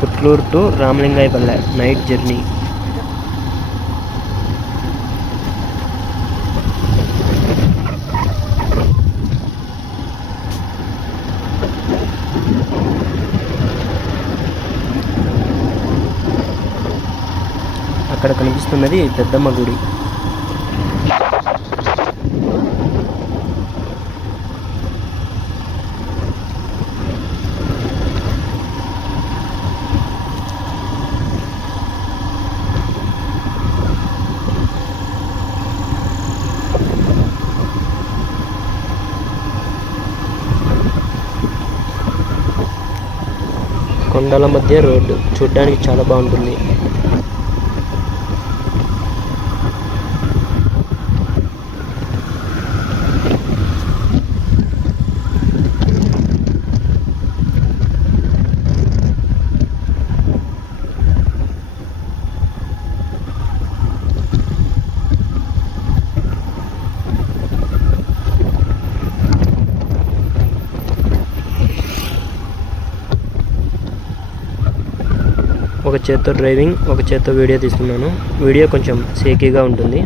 Putlur to Ramalingayapalle night journey. అక్కడ కనిపిస్తున్నది పెద్దమ్మ గుడి. కొండల మధ్య రోడ్డు చూడ్డానికి చాలా బాగుంటుంది. ఒక చేత్తో డ్రైవింగ్, ఒక చేత్తో వీడియో తీస్తున్నాను. వీడియో కొంచెం షేకీగా ఉంటుంది.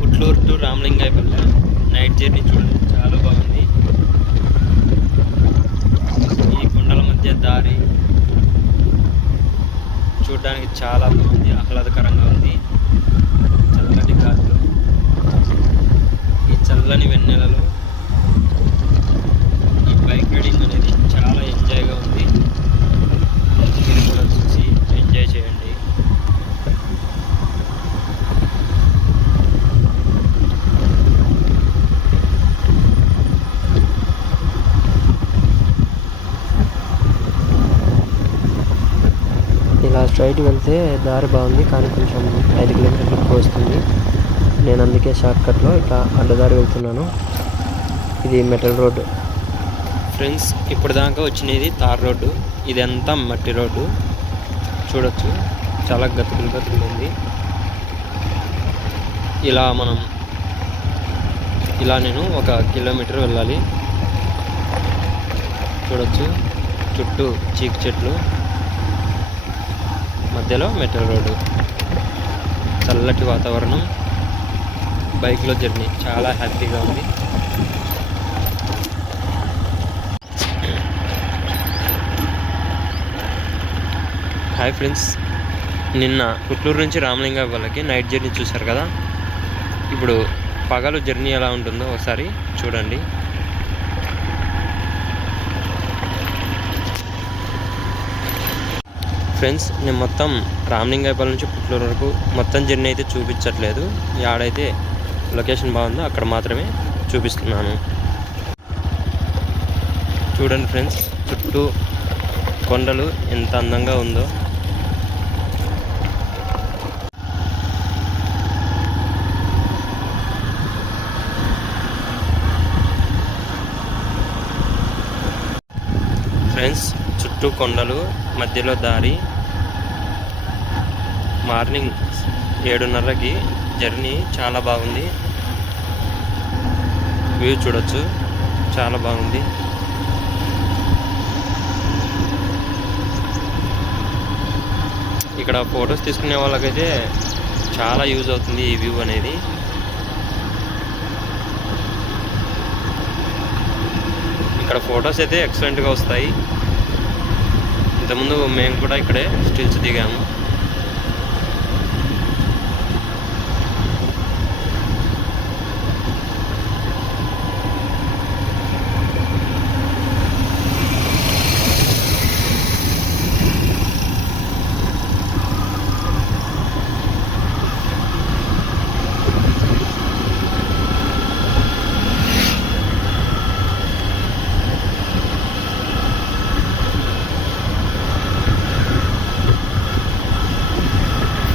Putlur to Ramalingayapalle night journey చూడండి, చాలా బాగుంది. ఈ కొండల మధ్య దారి చూడడానికి చాలా బాగుంది, ఆహ్లాదకరంగా ఉంది. చల్లటి గాలిలో, ఈ చల్లని వెన్నెలలో ఈ బైక్ రైడింగ్ అనేది చాలా ఎంజాయ్గా ఉంది. మీరు కూడా చూసి ఎంజాయ్ చేయండి. ఇలా స్ట్రైట్ వెళ్తే దారి బాగుంది, కానీ కొంచెం 5 కిలోమీటర్లు ఎక్కువ వస్తుంది. నేను అందుకే షార్ట్కట్లో ఇట్లా అడ్డదారి వెళ్తున్నాను. ఇది మెటల్ రోడ్డు. ఫ్రెండ్స్, ఇప్పుడు దాకా వచ్చినది తార్ రోడ్డు, ఇదంతా మట్టి రోడ్డు. చూడొచ్చు, చాలా గతుకులు ఉంది. ఇలా నేను 1 కిలోమీటర్ వెళ్ళాలి. చూడొచ్చు, చుట్టూ చీకు చెట్లు, మధ్యలో మెటల్ రోడ్డు, చల్లటి వాతావరణం, బైక్లో జర్నీ చాలా హ్యాపీగా ఉంది. హాయ్ ఫ్రెండ్స్, నిన్న పుట్లూరు నుంచి రామలింగాయపల్లెకి నైట్ జర్నీ చూశారు కదా. ఇప్పుడు పగలు జర్నీ ఎలా ఉంటుందో ఒకసారి చూడండి. ఫ్రెండ్స్, నేను మొత్తం రామలింగాయపల్లె నుంచి పుట్లూరు వరకు మొత్తం జర్నీ అయితే చూపించట్లేదు. యాడైతే లొకేషన్ బాగుందో అక్కడ మాత్రమే చూపిస్తున్నాను. చూడండి ఫ్రెండ్స్, చుట్టూ కొండలు ఎంత అందంగా ఉందో. ఫ్రెండ్స్, చుట్టూ కొండలు, మధ్యలో దారి. మార్నింగ్ 7:30కి జర్నీ చాలా బాగుంది. వ్యూ చూడొచ్చు, చాలా బాగుంది. ఇక్కడ ఫొటోస్ తీసుకునే వాళ్ళకైతే చాలా యూజ్ అవుతుంది ఈ వ్యూ అనేది. ఇక్కడ ఫొటోస్ అయితే ఎక్సలెంట్గా వస్తాయి. ఇంతకుముందు మేము కూడా ఇక్కడే స్టిల్స్ దిగాము.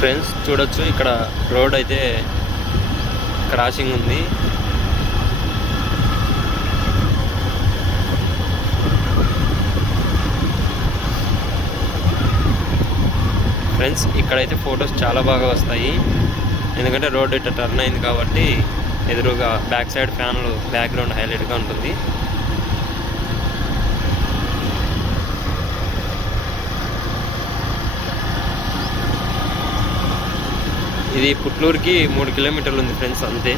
ఫ్రెండ్స్ చూడొచ్చు, ఇక్కడ రోడ్ అయితే క్రాసింగ్ ఉంది. ఫ్రెండ్స్ ఇక్కడైతే ఫొటోస్ చాలా బాగా వస్తాయి, ఎందుకంటే రోడ్ ఇట్లా టర్న్ అయింది కాబట్టి ఎదురుగా బ్యాక్ సైడ్ ఫ్యాన్లు బ్యాక్గ్రౌండ్ హైలైట్గా ఉంటుంది. ఇది పుట్లూరుకి 3 కిలోమీటర్లు ఉంది ఫ్రెండ్స్, అంతే.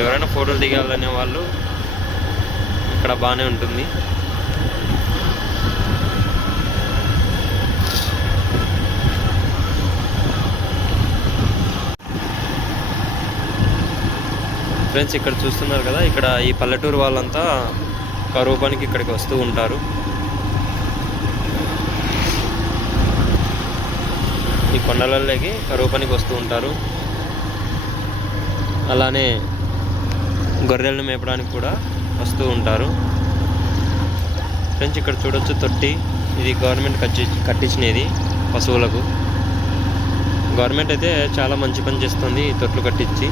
ఎవరైనా ఫోటోలు దిగాలనే వాళ్ళు ఇక్కడ బాగానే ఉంటుంది. ఫ్రెండ్స్ ఇక్కడ చూస్తున్నారు కదా, ఇక్కడ ఈ పల్లెటూరు వాళ్ళంతా కరువు పనికి ఇక్కడికి వస్తూ ఉంటారు. ఈ కొండలలోకి కరువు పనికి వస్తూ ఉంటారు. అలానే గొర్రెలను మేపడానికి కూడా వస్తూ ఉంటారు. ఫ్రెండ్స్ ఇక్కడ చూడొచ్చు తొట్టి, ఇది గవర్నమెంట్ కట్టించినది పశువులకు. గవర్నమెంట్ అయితే చాలా మంచి పని చేస్తుంది ఈ తొట్లు కట్టించి.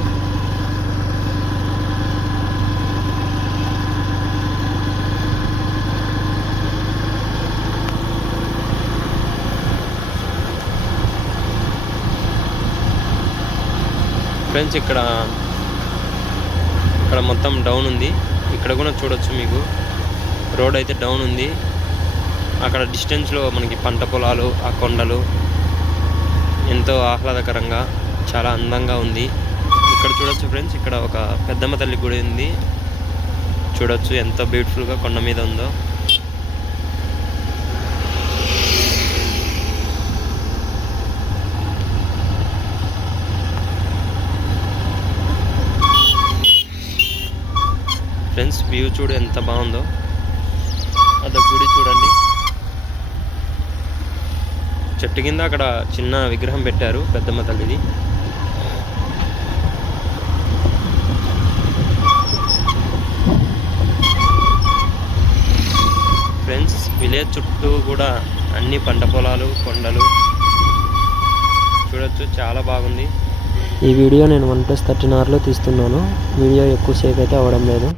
ఫ్రెండ్స్ ఇక్కడ మొత్తం డౌన్ ఉంది. ఇక్కడ కూడా చూడొచ్చు, మీకు రోడ్ అయితే డౌన్ ఉంది. అక్కడ డిస్టెన్స్లో మనకి పంట పొలాలు, ఆ కొండలు ఎంతో ఆహ్లాదకరంగా చాలా అందంగా ఉంది. ఇక్కడ చూడొచ్చు ఫ్రెండ్స్, ఇక్కడ ఒక పెద్దమ్మ తల్లి గుడి ఉంది. చూడొచ్చు ఎంత బ్యూటిఫుల్గా కొండ మీద ఉందో. ఫ్రెండ్స్ వ్యూ చూడు ఎంత బాగుందో. అద గుడి చూడండి, చెట్టు కింద అక్కడ చిన్న విగ్రహం పెట్టారు పెద్దమ్మ తల్లిది. ఫ్రెండ్స్ విలేజ్ చుట్టూ కూడా అన్ని పంట పొలాలు, కొండలు చూడొచ్చు, చాలా బాగుంది. ఈ వీడియో నేను 1+13 తీస్తున్నాను. వీడియో ఎక్కువ సేపు అయితే అవ్వడం లేదు.